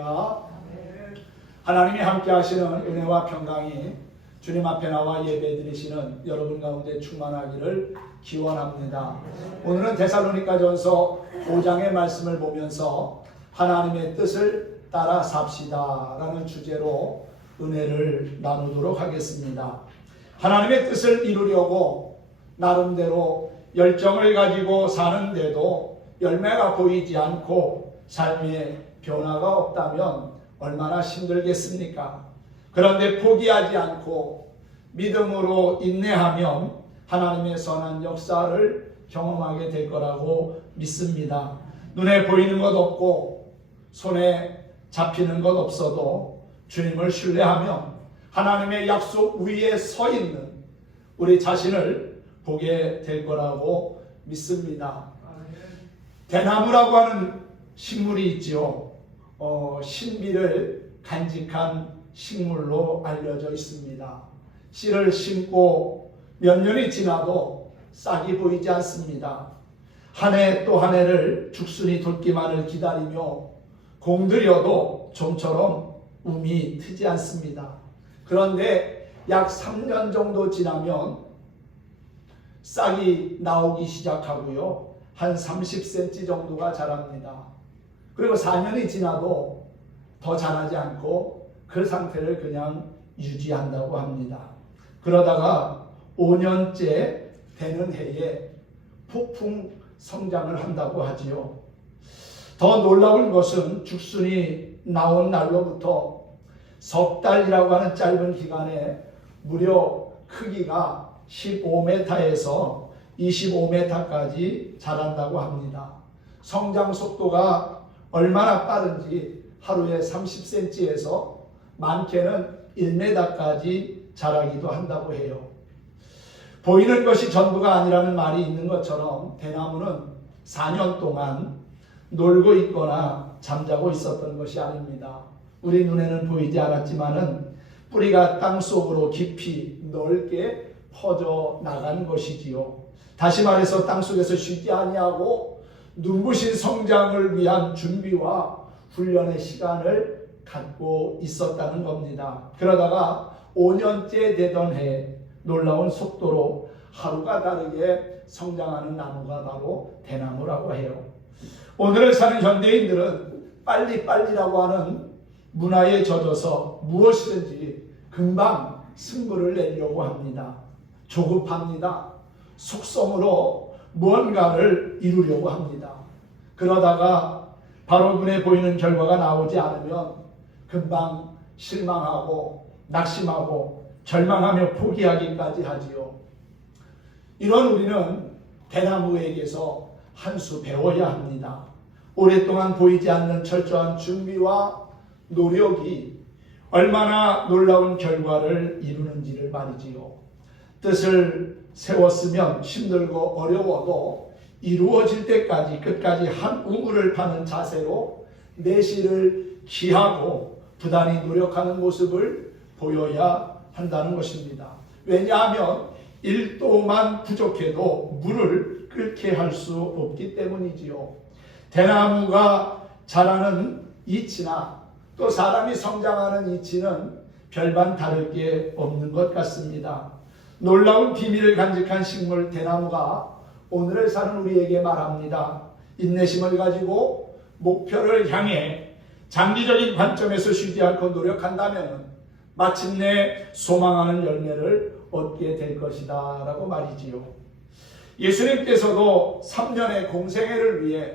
할렐루야. 하나님이 함께 하시는 은혜와 평강이 주님 앞에 나와 예배드리시는 여러분 가운데 충만하기를 기원합니다. 오늘은 데살로니가전서 5장의 말씀을 보면서 하나님의 뜻을 따라 삽시다 라는 주제로 은혜를 나누도록 하겠습니다. 하나님의 뜻을 이루려고 나름대로 열정을 가지고 사는데도 열매가 보이지 않고 삶의 변화가 없다면 얼마나 힘들겠습니까? 그런데 포기하지 않고 믿음으로 인내하면 하나님의 선한 역사를 경험하게 될 거라고 믿습니다. 눈에 보이는 것 없고 손에 잡히는 것 없어도 주님을 신뢰하면 하나님의 약속 위에 서 있는 우리 자신을 보게 될 거라고 믿습니다. 대나무라고 하는 식물이 있지요. 신비를 간직한 식물로 알려져 있습니다. 씨를 심고 몇 년이 지나도 싹이 보이지 않습니다. 한 해 또 한 해를 죽순이 돋기만을 기다리며 공들여도 좀처럼 움이 트지 않습니다. 그런데 약 3년 정도 지나면 싹이 나오기 시작하고요. 한 30cm 정도가 자랍니다. 그리고 4년이 지나도 더 자라지 않고 그 상태를 그냥 유지한다고 합니다. 그러다가 5년째 되는 해에 폭풍 성장을 한다고 하지요. 더 놀라운 것은 죽순이 나온 날로부터 석 달이라고 하는 짧은 기간에 무려 크기가 15m에서 25m까지 자란다고 합니다. 성장 속도가 얼마나 빠른지 하루에 30cm에서 많게는 1m까지 자라기도 한다고 해요. 보이는 것이 전부가 아니라는 말이 있는 것처럼 대나무는 4년 동안 놀고 있거나 잠자고 있었던 것이 아닙니다. 우리 눈에는 보이지 않았지만은 뿌리가 땅속으로 깊이 넓게 퍼져 나간 것이지요. 다시 말해서 땅속에서 쉬지 아니하고 눈부신 성장을 위한 준비와 훈련의 시간을 갖고 있었다는 겁니다. 그러다가 5년째 되던 해 놀라운 속도로 하루가 다르게 성장하는 나무가 바로 대나무라고 해요. 오늘을 사는 현대인들은 빨리빨리라고 하는 문화에 젖어서 무엇이든지 금방 승부를 내려고 합니다. 조급합니다. 속성으로 무언가를 이루려고 합니다. 그러다가 바로 눈에 보이는 결과가 나오지 않으면 금방 실망하고 낙심하고 절망하며 포기하기까지 하지요. 이런 우리는 대나무에게서 한 수 배워야 합니다. 오랫동안 보이지 않는 철저한 준비와 노력이 얼마나 놀라운 결과를 이루는지를 말이지요. 뜻을 세웠으면 힘들고 어려워도 이루어질 때까지 끝까지 한 우물을 파는 자세로 내실을 기하고 부단히 노력하는 모습을 보여야 한다는 것입니다. 왜냐하면 1도만 부족해도 물을 끓게 할 수 없기 때문이지요. 대나무가 자라는 이치나 또 사람이 성장하는 이치는 별반 다를 게 없는 것 같습니다. 놀라운 비밀을 간직한 식물 대나무가 오늘을 사는 우리에게 말합니다. 인내심을 가지고 목표를 향해 장기적인 관점에서 쉬지 않고 노력한다면 마침내 소망하는 열매를 얻게 될 것이다 라고 말이지요. 예수님께서도 3년의 공생애를 위해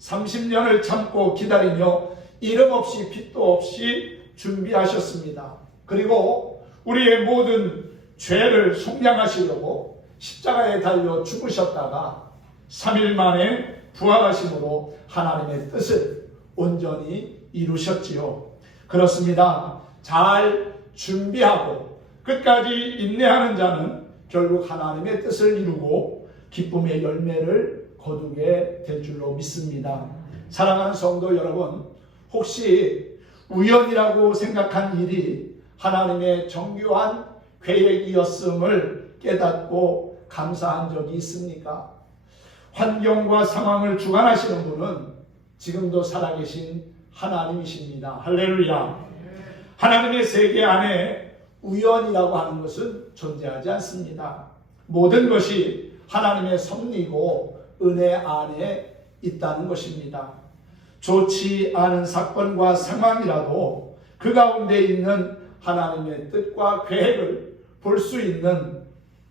30년을 참고 기다리며 이름 없이 빚도 없이 준비하셨습니다. 그리고 우리의 모든 죄를 속량하시려고 십자가에 달려 죽으셨다가 3일 만에 부활하심으로 하나님의 뜻을 온전히 이루셨지요. 그렇습니다. 잘 준비하고 끝까지 인내하는 자는 결국 하나님의 뜻을 이루고 기쁨의 열매를 거두게 될 줄로 믿습니다. 사랑하는 성도 여러분, 혹시 우연이라고 생각한 일이 하나님의 정교한 계획이었음을 깨닫고 감사한 적이 있습니까? 환경과 상황을 주관하시는 분은 지금도 살아계신 하나님이십니다. 할렐루야. 하나님의 세계 안에 우연이라고 하는 것은 존재하지 않습니다. 모든 것이 하나님의 섭리고 은혜 안에 있다는 것입니다. 좋지 않은 사건과 상황이라도 그 가운데 있는 하나님의 뜻과 계획을 볼 수 있는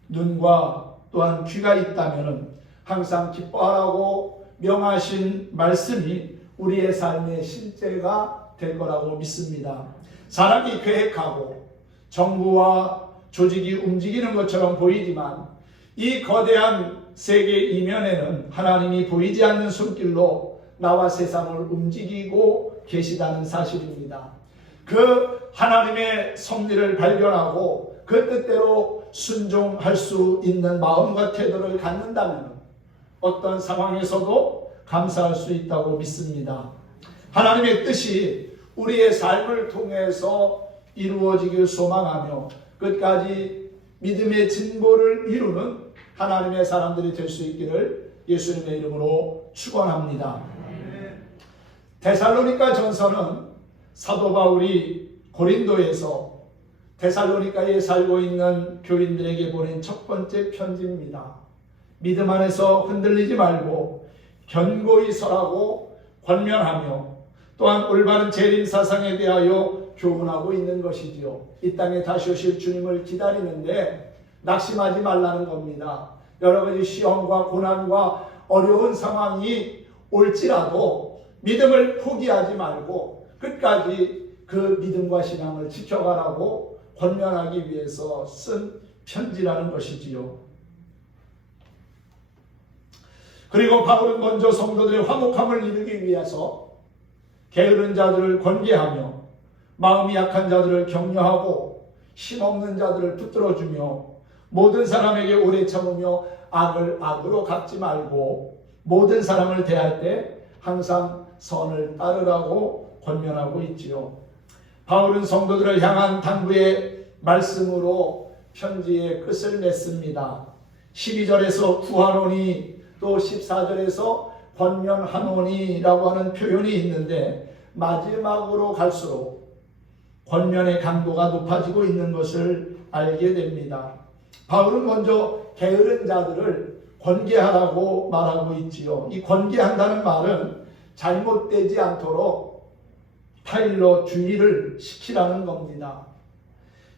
눈과 또한 귀가 있다면 항상 기뻐하라고 명하신 말씀이 우리의 삶의 실제가 될 거라고 믿습니다. 사람이 계획하고 정부와 조직이 움직이는 것처럼 보이지만 이 거대한 세계 이면에는 하나님이 보이지 않는 손길로 나와 세상을 움직이고 계시다는 사실입니다. 그 하나님의 섭리를 발견하고 그 뜻대로 순종할 수 있는 마음과 태도를 갖는다면 어떤 상황에서도 감사할 수 있다고 믿습니다. 하나님의 뜻이 우리의 삶을 통해서 이루어지길 소망하며 끝까지 믿음의 진보를 이루는 하나님의 사람들이 될 수 있기를 예수님의 이름으로 축원합니다. 데살로니가 전서는 사도 바울이 고린도에서 데살로니가에 살고 있는 교인들에게 보낸 첫 번째 편지입니다. 믿음 안에서 흔들리지 말고 견고히 서라고 권면하며 또한 올바른 재림 사상에 대하여 교훈하고 있는 것이지요. 이 땅에 다시 오실 주님을 기다리는데 낙심하지 말라는 겁니다. 여러 가지 시험과 고난과 어려운 상황이 올지라도 믿음을 포기하지 말고 끝까지 그 믿음과 신앙을 지켜가라고 권면하기 위해서 쓴 편지라는 것이지요. 그리고 바울은 먼저 성도들의 화목함을 이루기 위해서 게으른 자들을 권계하며 마음이 약한 자들을 격려하고 힘없는 자들을 붙들어주며 모든 사람에게 오래 참으며 악을 악으로 갚지 말고 모든 사람을 대할 때 항상 선을 따르라고 권면하고 있지요. 바울은 성도들을 향한 당부의 말씀으로 편지의 끝을 맺습니다. 12절에서 구하노니 또 14절에서 권면하노니라고 하는 표현이 있는데 마지막으로 갈수록 권면의 강도가 높아지고 있는 것을 알게 됩니다. 바울은 먼저 게으른 자들을 권계하라고 말하고 있지요. 이 권계한다는 말은 잘못되지 않도록 타일러 주의를 시키라는 겁니다.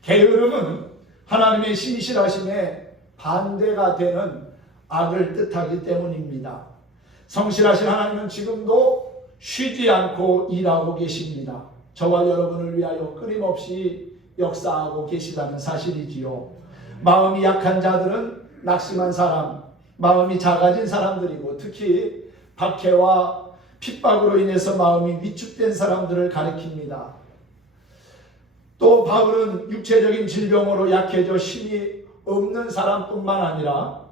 게으름은 하나님의 신실하심에 반대가 되는 악을 뜻하기 때문입니다. 성실하신 하나님은 지금도 쉬지 않고 일하고 계십니다. 저와 여러분을 위하여 끊임없이 역사하고 계시다는 사실이지요. 마음이 약한 자들은 낙심한 사람, 마음이 작아진 사람들이고 특히 박해와 핍박으로 인해서 마음이 위축된 사람들을 가리킵니다. 또 바울은 육체적인 질병으로 약해져 힘이 없는 사람뿐만 아니라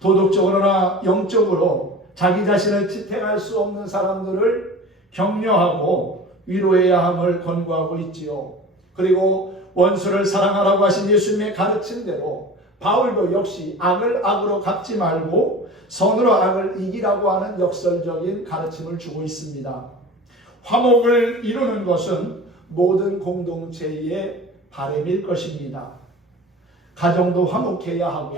도덕적으로나 영적으로 자기 자신을 지탱할 수 없는 사람들을 격려하고 위로해야 함을 권고하고 있지요. 그리고 원수를 사랑하라고 하신 예수님의 가르침대로 바울도 역시 악을 악으로 갚지 말고 선으로 악을 이기라고 하는 역설적인 가르침을 주고 있습니다. 화목을 이루는 것은 모든 공동체의 바람일 것입니다. 가정도 화목해야 하고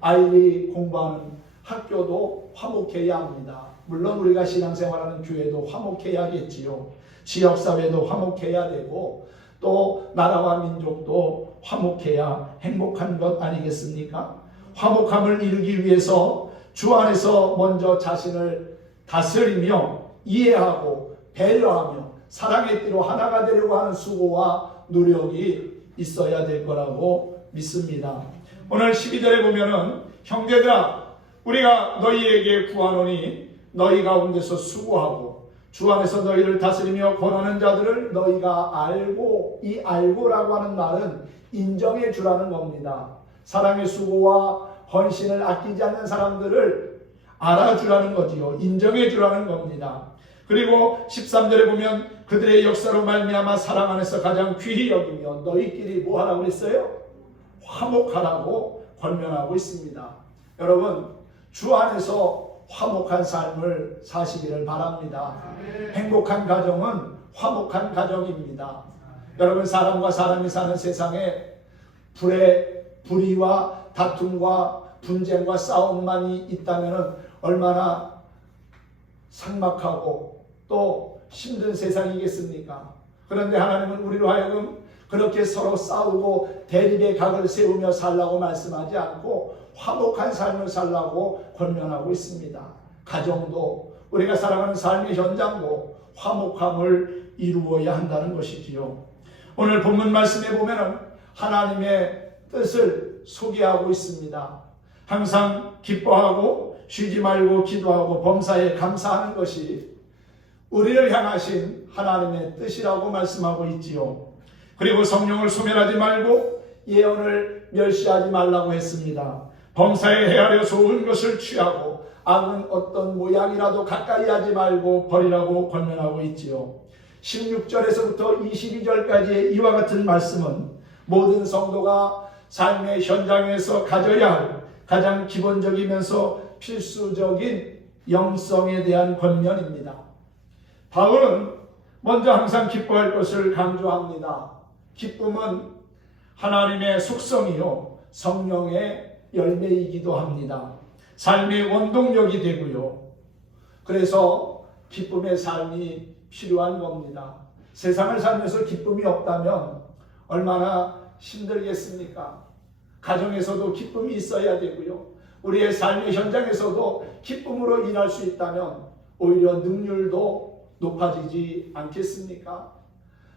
아이들이 공부하는 학교도 화목해야 합니다. 물론 우리가 신앙생활하는 교회도 화목해야겠지요. 지역사회도 화목해야 되고 또 나라와 민족도 화목해야 행복한 것 아니겠습니까? 화목함을 이루기 위해서 주 안에서 먼저 자신을 다스리며 이해하고 배려하며 사랑의 띠로 하나가 되려고 하는 수고와 노력이 있어야 될 거라고 믿습니다. 오늘 12절에 보면은 형제들아 우리가 너희에게 구하노니 너희 가운데서 수고하고 주 안에서 너희를 다스리며 권하는 자들을 너희가 알고, 이 알고라고 하는 말은 인정해 주라는 겁니다. 사랑의 수고와 헌신을 아끼지 않는 사람들을 알아주라는 거지요. 인정해 주라는 겁니다. 그리고 13절에 보면 그들의 역사로 말미암아 사랑 안에서 가장 귀히 여기며 너희끼리 뭐 하라고 했어요? 화목하라고 권면하고 있습니다. 여러분, 주 안에서 화목한 삶을 사시기를 바랍니다. 행복한 가정은 화목한 가정입니다. 여러분, 사람과 사람이 사는 세상에 불의와 다툼과 분쟁과 싸움만이 있다면 얼마나 삭막하고 또 힘든 세상이겠습니까? 그런데 하나님은 우리로 하여금 그렇게 서로 싸우고 대립의 각을 세우며 살라고 말씀하지 않고 화목한 삶을 살라고 권면하고 있습니다. 가정도, 우리가 살아가는 삶의 현장도 화목함을 이루어야 한다는 것이지요. 오늘 본문 말씀에 보면 하나님의 뜻을 소개하고 있습니다. 항상 기뻐하고 쉬지 말고 기도하고 범사에 감사하는 것이 우리를 향하신 하나님의 뜻이라고 말씀하고 있지요. 그리고 성령을 소멸하지 말고 예언을 멸시하지 말라고 했습니다. 범사에 헤아려 좋은 것을 취하고 악은 어떤 모양이라도 가까이 하지 말고 버리라고 권면하고 있지요. 16절에서부터 22절까지의 이와 같은 말씀은 모든 성도가 삶의 현장에서 가져야 할 가장 기본적이면서 필수적인 영성에 대한 권면입니다. 바울은 먼저 항상 기뻐할 것을 강조합니다. 기쁨은 하나님의 속성이요 성령의 열매이기도 합니다. 삶의 원동력이 되고요. 그래서 기쁨의 삶이 필요한 겁니다. 세상을 살면서 기쁨이 없다면 얼마나 힘들겠습니까? 가정에서도 기쁨이 있어야 되고요. 우리의 삶의 현장에서도 기쁨으로 일할 수 있다면 오히려 능률도 높아지지 않겠습니까?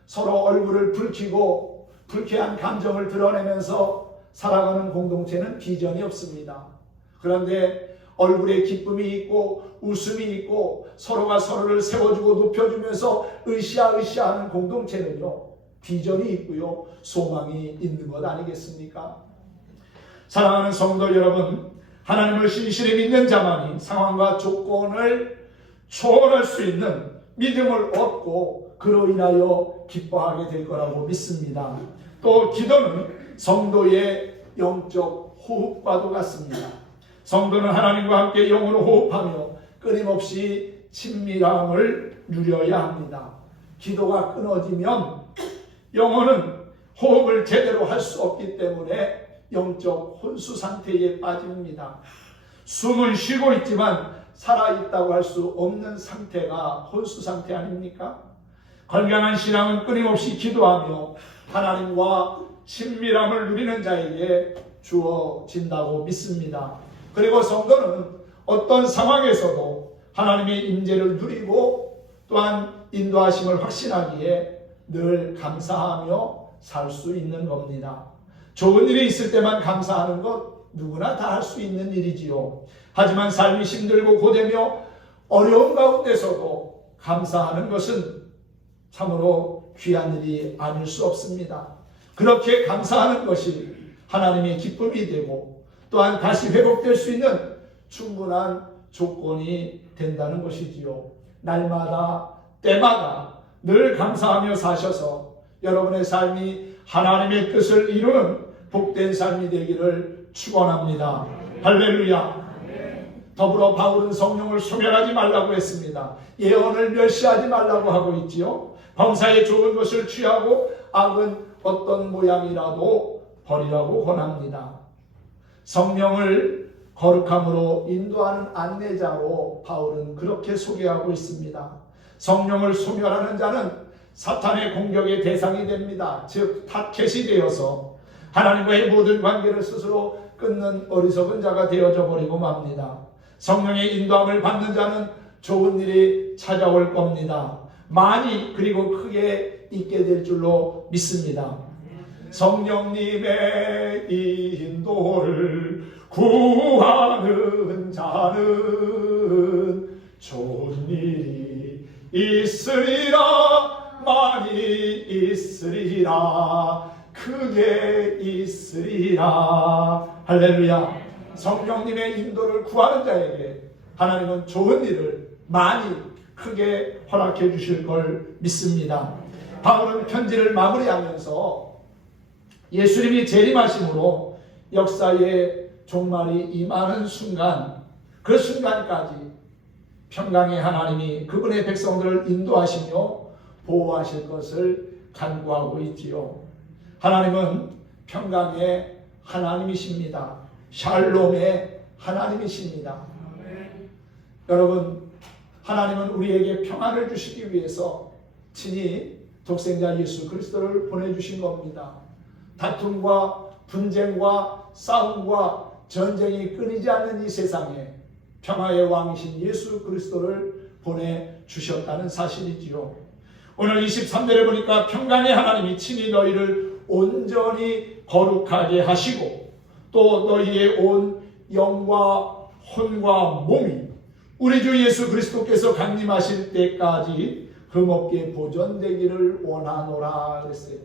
서로 얼굴을 붉히고 불쾌한 감정을 드러내면서 살아가는 공동체는 비전이 없습니다. 그런데 얼굴에 기쁨이 있고 웃음이 있고 서로가 서로를 세워주고 높여주면서 으쌰으쌰하는 공동체는요, 비전이 있고요, 소망이 있는 것 아니겠습니까? 사랑하는 성도 여러분, 하나님을 신실히 믿는 자만이 상황과 조건을 초월할 수 있는 믿음을 얻고 그로 인하여 기뻐하게 될 거라고 믿습니다. 또 기도는 성도의 영적 호흡과도 같습니다. 성도는 하나님과 함께 영으로 호흡하며 끊임없이 친밀함을 누려야 합니다. 기도가 끊어지면 영혼은 호흡을 제대로 할 수 없기 때문에 영적 혼수 상태에 빠집니다. 숨은 쉬고 있지만 살아있다고 할 수 없는 상태가 혼수 상태 아닙니까? 건강한 신앙은 끊임없이 기도하며 하나님과 친밀함을 누리는 자에게 주어진다고 믿습니다. 그리고 성도는 어떤 상황에서도 하나님의 임재를 누리고 또한 인도하심을 확신하기에 늘 감사하며 살 수 있는 겁니다. 좋은 일이 있을 때만 감사하는 것 누구나 다 할 수 있는 일이지요. 하지만 삶이 힘들고 고되며 어려운 가운데서도 감사하는 것은 참으로 귀한 일이 아닐 수 없습니다. 그렇게 감사하는 것이 하나님의 기쁨이 되고 또한 다시 회복될 수 있는 충분한 조건이 된다는 것이지요. 날마다 때마다 늘 감사하며 사셔서 여러분의 삶이 하나님의 뜻을 이루는 복된 삶이 되기를 축원합니다. 할렐루야. 더불어 바울은 성령을 소멸하지 말라고 했습니다. 예언을 멸시하지 말라고 하고 있지요. 범사에 좋은 것을 취하고 악은 어떤 모양이라도 버리라고 권합니다. 성령을 거룩함으로 인도하는 안내자로 바울은 그렇게 소개하고 있습니다. 성령을 소멸하는 자는 사탄의 공격의 대상이 됩니다. 즉 타켓이 되어서 하나님과의 모든 관계를 스스로 끊는 어리석은 자가 되어져 버리고 맙니다. 성령의 인도함을 받는 자는 좋은 일이 찾아올 겁니다. 많이 그리고 크게 있게 될 줄로 믿습니다. 성령님의 인도를 구하는 자는 좋은 일이 있으리라. 많이 있으리라. 크게 있으리라. 할렐루야. 성령님의 인도를 구하는 자에게 하나님은 좋은 일을 많이 크게 허락해 주실 걸 믿습니다. 바울은 편지를 마무리하면서 예수님이 재림하심으로 역사의 종말이 임하는 순간 그 순간까지 평강의 하나님이 그분의 백성들을 인도하시며 보호하실 것을 간구하고 있지요. 하나님은 평강의 하나님이십니다. 샬롬의 하나님이십니다. 여러분, 하나님은 우리에게 평안을 주시기 위해서 친히 독생자 예수 그리스도를 보내주신 겁니다. 다툼과 분쟁과 싸움과 전쟁이 끊이지 않는 이 세상에 평화의 왕이신 예수 그리스도를 보내주셨다는 사실이지요. 오늘 23절에 보니까 평강의 하나님이 친히 너희를 온전히 거룩하게 하시고 또 너희의 온 영과 혼과 몸이 우리 주 예수 그리스도께서 강림하실 때까지 금없게 보존되기를 원하노라 그랬어요.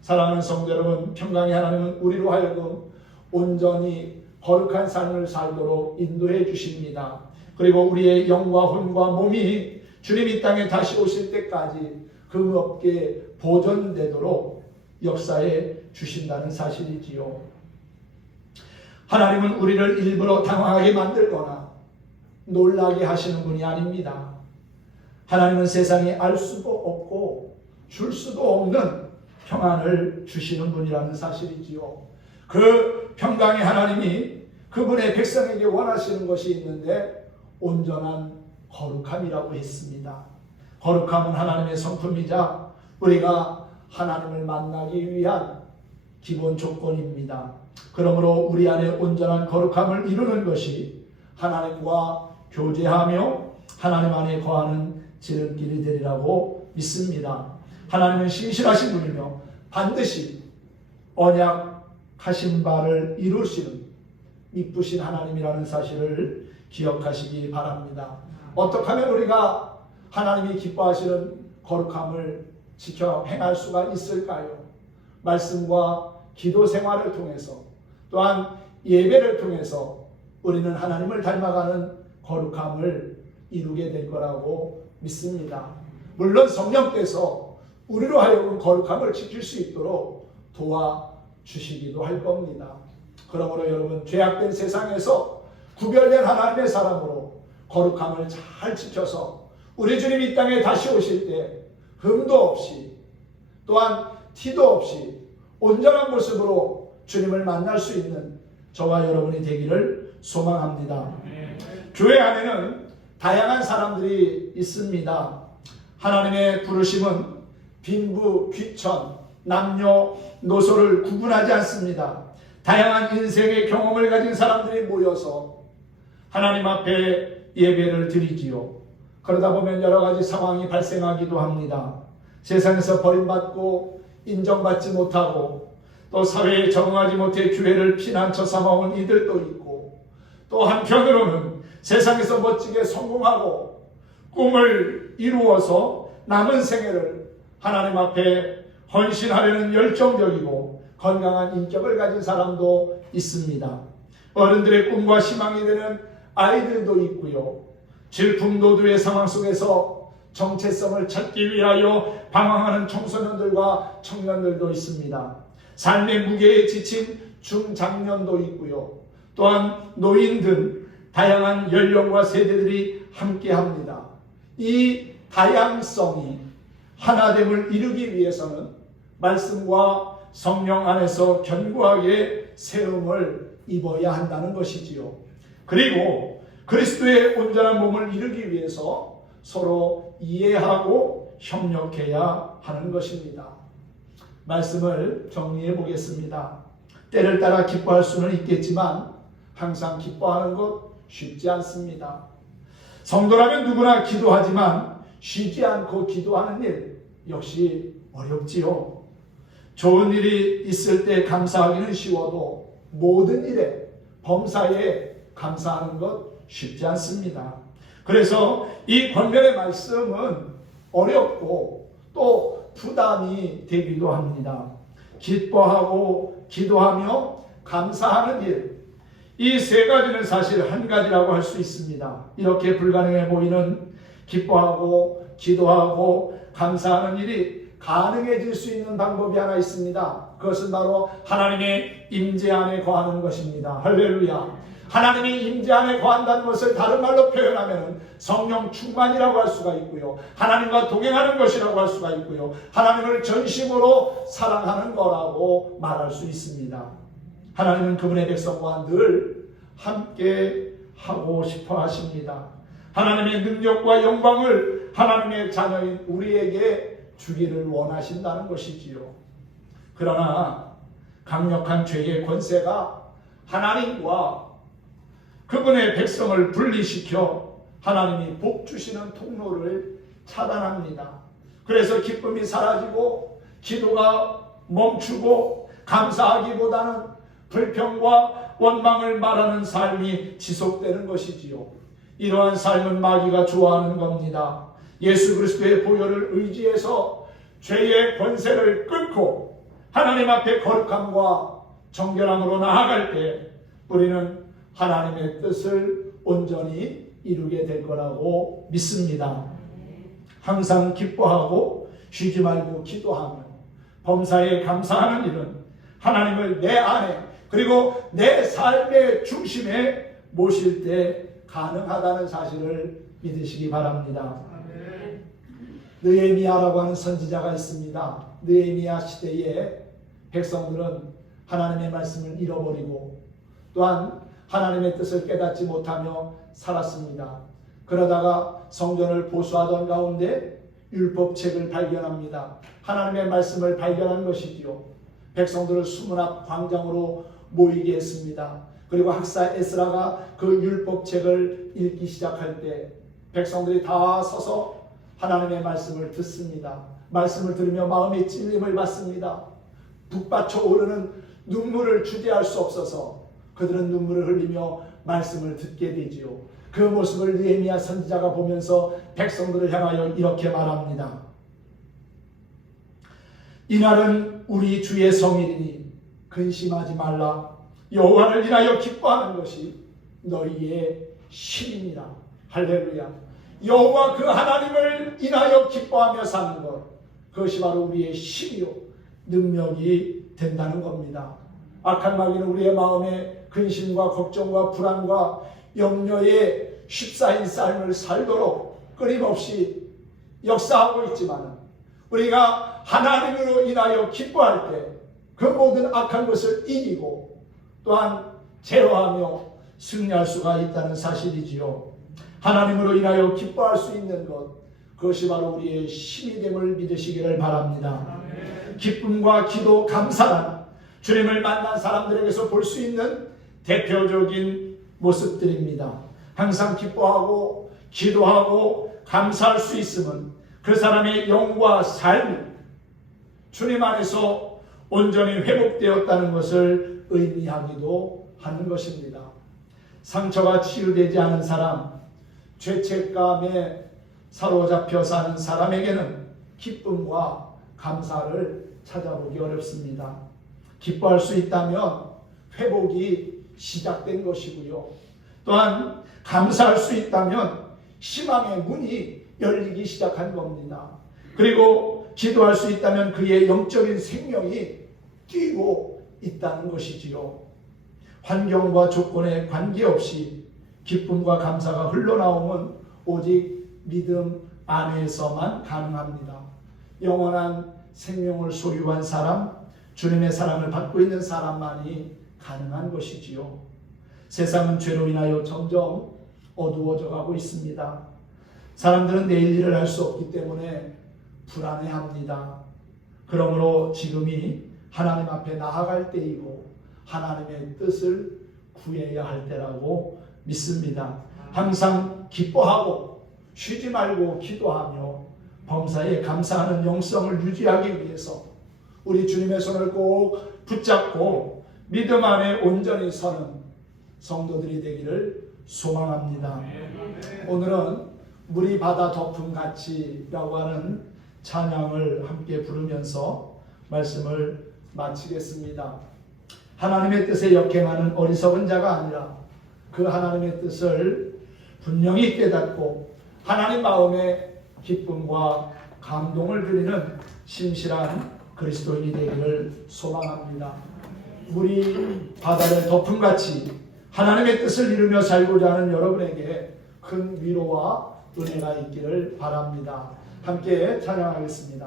사랑하는 성도 여러분, 평강의 하나님은 우리로 하여금 온전히 거룩한 삶을 살도록 인도해 주십니다. 그리고 우리의 영과 혼과 몸이 주님 이 땅에 다시 오실 때까지 금없게 보존되도록 역사해 주신다는 사실이지요. 하나님은 우리를 일부러 당황하게 만들거나 놀라게 하시는 분이 아닙니다. 하나님은 세상에 알 수도 없고 줄 수도 없는 평안을 주시는 분이라는 사실이지요. 그 평강의 하나님이 그분의 백성에게 원하시는 것이 있는데 온전한 거룩함이라고 했습니다. 거룩함은 하나님의 성품이자 우리가 하나님을 만나기 위한 기본 조건입니다. 그러므로 우리 안에 온전한 거룩함을 이루는 것이 하나님과 교제하며 하나님 안에 거하는 지름길이 되리라고 믿습니다. 하나님은 신실하신 분이며 반드시 언약하신 바를 이루시는 이쁘신 하나님이라는 사실을 기억하시기 바랍니다. 어떻게 하면 우리가 하나님이 기뻐하시는 거룩함을 지켜 행할 수가 있을까요? 말씀과 기도 생활을 통해서 또한 예배를 통해서 우리는 하나님을 닮아가는 거룩함을 이루게 될 거라고 믿습니다. 물론 성령께서 우리로 하여금 거룩함을 지킬 수 있도록 도와주시기도 할 겁니다. 그러므로 여러분, 죄악된 세상에서 구별된 하나님의 사람으로 거룩함을 잘 지켜서 우리 주님 이 땅에 다시 오실 때 흠도 없이 또한 티도 없이 온전한 모습으로 주님을 만날 수 있는 저와 여러분이 되기를 소망합니다. 교회 안에는 다양한 사람들이 있습니다. 하나님의 부르심은 빈부, 귀천, 남녀, 노소를 구분하지 않습니다. 다양한 인생의 경험을 가진 사람들이 모여서 하나님 앞에 예배를 드리지요. 그러다 보면 여러 가지 상황이 발생하기도 합니다. 세상에서 버림받고 인정받지 못하고 또 사회에 적응하지 못해 교회를 피난처 삼아온 이들도 있고 또 한편으로는 세상에서 멋지게 성공하고 꿈을 이루어서 남은 생애를 하나님 앞에 헌신하려는 열정적이고 건강한 인격을 가진 사람도 있습니다. 어른들의 꿈과 희망이 되는 아이들도 있고요. 질풍노도의 상황 속에서 정체성을 찾기 위하여 방황하는 청소년들과 청년들도 있습니다. 삶의 무게에 지친 중장년도 있고요. 또한 노인 등 다양한 연령과 세대들이 함께합니다. 이 다양성이 하나됨을 이루기 위해서는 말씀과 성령 안에서 견고하게 세움을 입어야 한다는 것이지요. 그리고 그리스도의 온전한 몸을 이루기 위해서 서로 이해하고 협력해야 하는 것입니다. 말씀을 정리해 보겠습니다. 때를 따라 기뻐할 수는 있겠지만 항상 기뻐하는 것 쉽지 않습니다. 성도라면 누구나 기도하지만 쉬지 않고 기도하는 일 역시 어렵지요. 좋은 일이 있을 때 감사하기는 쉬워도 모든 일에 범사에 감사하는 것 쉽지 않습니다. 그래서 이 권면의 말씀은 어렵고 또 부담이 되기도 합니다. 기뻐하고 기도하며 감사하는 일, 이 세 가지는 사실 한 가지라고 할 수 있습니다. 이렇게 불가능해 보이는 기뻐하고 기도하고 감사하는 일이 가능해질 수 있는 방법이 하나 있습니다. 그것은 바로 하나님의 임재 안에 거하는 것입니다. 할렐루야. 하나님이 임재 안에 거한다는 것을 다른 말로 표현하면 성령 충만이라고 할 수가 있고요, 하나님과 동행하는 것이라고 할 수가 있고요, 하나님을 전심으로 사랑하는 거라고 말할 수 있습니다. 하나님은 그분의 백성과 늘 함께 하고 싶어 하십니다. 하나님의 능력과 영광을 하나님의 자녀인 우리에게 주기를 원하신다는 것이지요. 그러나 강력한 죄의 권세가 하나님과 그분의 백성을 분리시켜 하나님이 복 주시는 통로를 차단합니다. 그래서 기쁨이 사라지고 기도가 멈추고 감사하기보다는 불평과 원망을 말하는 삶이 지속되는 것이지요. 이러한 삶은 마귀가 좋아하는 겁니다. 예수 그리스도의 보혈을 의지해서 죄의 권세를 끊고 하나님 앞에 거룩함과 정결함으로 나아갈 때 우리는 하나님의 뜻을 온전히 이루게 될 거라고 믿습니다. 항상 기뻐하고 쉬지 말고 기도하며 범사에 감사하는 일은 하나님을 내 안에 그리고 내 삶의 중심에 모실 때 가능하다는 사실을 믿으시기 바랍니다. 느헤미야라고 하는 선지자가 있습니다. 느헤미야 시대에 백성들은 하나님의 말씀을 잃어버리고 또한 하나님의 뜻을 깨닫지 못하며 살았습니다. 그러다가 성전을 보수하던 가운데 율법책을 발견합니다. 하나님의 말씀을 발견한 것이지요. 백성들을 수문 앞 광장으로 모이게 했습니다. 그리고 학사 에스라가 그 율법책을 읽기 시작할 때 백성들이 다 서서 하나님의 말씀을 듣습니다. 말씀을 들으며 마음의 찔림을 받습니다. 북받쳐 오르는 눈물을 주대할 수 없어서 그들은 눈물을 흘리며 말씀을 듣게 되지요. 그 모습을 느헤미야 선지자가 보면서 백성들을 향하여 이렇게 말합니다. 이날은 우리 주의 성일이니 근심하지 말라. 여호와를 인하여 기뻐하는 것이 너희의 힘이니라. 할렐루야. 여호와 그 하나님을 인하여 기뻐하며 사는 것, 그것이 바로 우리의 힘이요 능력이 된다는 겁니다. 악한 마귀는 우리의 마음에 근심과 걱정과 불안과 염려에 휩싸인 삶을 살도록 끊임없이 역사하고 있지만 우리가 하나님으로 인하여 기뻐할 때 그 모든 악한 것을 이기고 또한 제어하며 승리할 수가 있다는 사실이지요. 하나님으로 인하여 기뻐할 수 있는 것, 그것이 바로 우리의 힘이 됨을 믿으시기를 바랍니다. 기쁨과 기도, 감사란 주님을 만난 사람들에게서 볼 수 있는 대표적인 모습들입니다. 항상 기뻐하고 기도하고 감사할 수 있음은 그 사람의 영과 삶이 주님 안에서 온전히 회복되었다는 것을 의미하기도 하는 것입니다. 상처가 치유되지 않은 사람, 죄책감에 사로잡혀 사는 사람에게는 기쁨과 감사를 찾아보기 어렵습니다. 기뻐할 수 있다면 회복이 시작된 것이고요. 또한 감사할 수 있다면 희망의 문이 열리기 시작한 겁니다. 그리고 기도할 수 있다면 그의 영적인 생명이 뛰고 있다는 것이지요. 환경과 조건에 관계없이 기쁨과 감사가 흘러나오면 오직 믿음 안에서만 가능합니다. 영원한 생명을 소유한 사람, 주님의 사랑을 받고 있는 사람만이 가능한 것이지요. 세상은 죄로 인하여 점점 어두워져 가고 있습니다. 사람들은 내일 일을 할 수 없기 때문에 불안해합니다. 그러므로 지금이 하나님 앞에 나아갈 때이고 하나님의 뜻을 구해야 할 때라고 믿습니다. 항상 기뻐하고 쉬지 말고 기도하며 범사에 감사하는 영성을 유지하기 위해서 우리 주님의 손을 꼭 붙잡고 믿음 안에 온전히 서는 성도들이 되기를 소망합니다. 오늘은 물이 바다 덮음 같이라고 하는 찬양을 함께 부르면서 말씀을 마치겠습니다. 하나님의 뜻에 역행하는 어리석은 자가 아니라 그 하나님의 뜻을 분명히 깨닫고 하나님 마음에 기쁨과 감동을 드리는 신실한 그리스도인이 되기를 소망합니다. 물이 바다를 덮음같이 하나님의 뜻을 이루며 살고자 하는 여러분에게 큰 위로와 은혜가 있기를 바랍니다. 함께 찬양하겠습니다.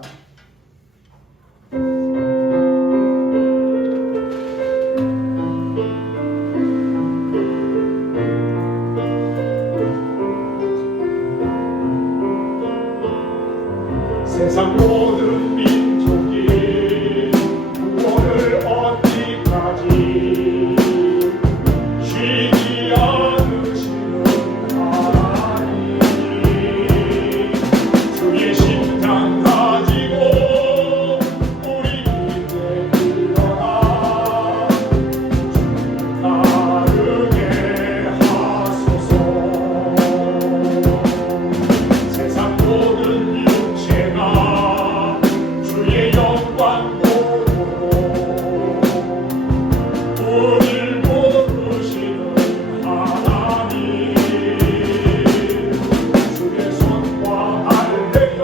세상 모든 민족이 구원을 얻기까지 쉬지 않으시는 하나님, 주의 심장 가지고 우리 이제 일어나 따르게 하소서. 세상 모든 육체가 주의 영광 보고 우릴 부르시는 하나님, 주의 손과 알레요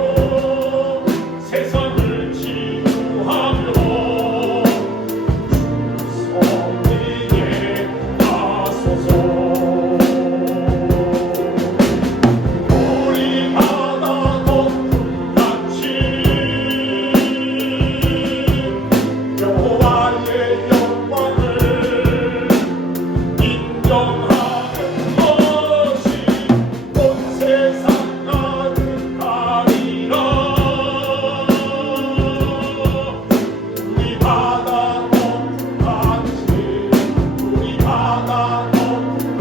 세상을 치유하며 성리게 하소서. 우리 바다 덮음같이 여호와의 영광을 인정하는 것이 온 세상 가득하리라. 우리 바다 덮음같이, 우리 바다 덮음같이,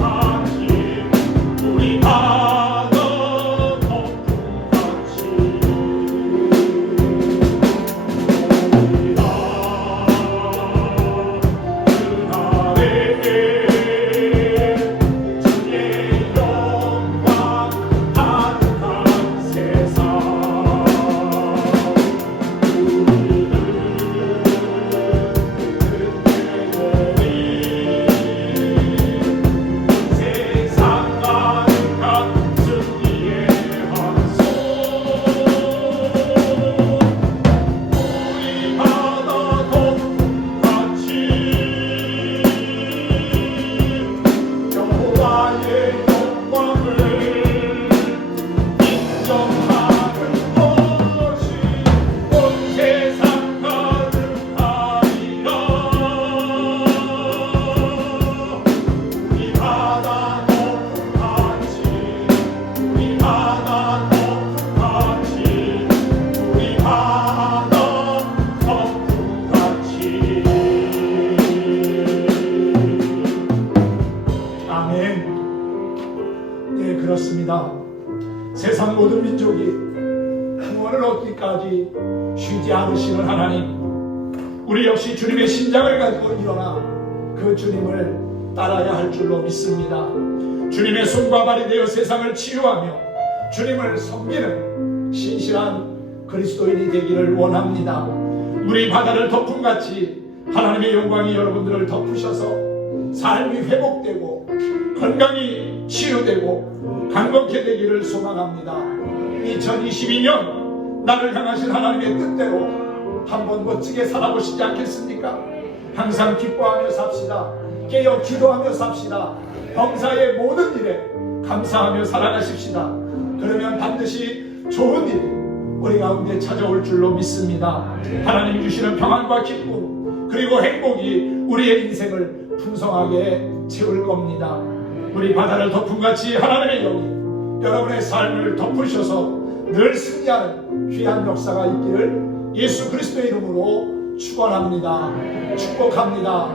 우리 바다 덮음같이 그렇습니다. 세상 모든 민족이 구원을 얻기까지 쉬지 않으시는 하나님, 우리 역시 주님의 심장을 가지고 일어나 그 주님을 따라야 할 줄로 믿습니다. 주님의 손과 발이 되어 세상을 치유하며 주님을 섬기는 신실한 그리스도인이 되기를 원합니다. 우리 바다를 덮음같이 하나님의 영광이 여러분들을 덮으셔서 삶이 회복되고 건강이 치유되고 강건케 되기를 소망합니다. 2022년 나를 향하신 하나님의 뜻대로 한번 멋지게 살아보시지 않겠습니까? 항상 기뻐하며 삽시다. 깨어 기도하며 삽시다. 범사의 모든 일에 감사하며 살아가십시다. 그러면 반드시 좋은 일이 우리 가운데 찾아올 줄로 믿습니다. 하나님 주시는 평안과 기쁨 그리고 행복이 우리의 인생을 풍성하게 채울 겁니다. 우리 바다를 덮음같이 하나님의 영이 여러분의 삶을 덮으셔서 늘 승리하는 귀한 역사가 있기를 예수 그리스도의 이름으로 축원합니다. 축복합니다.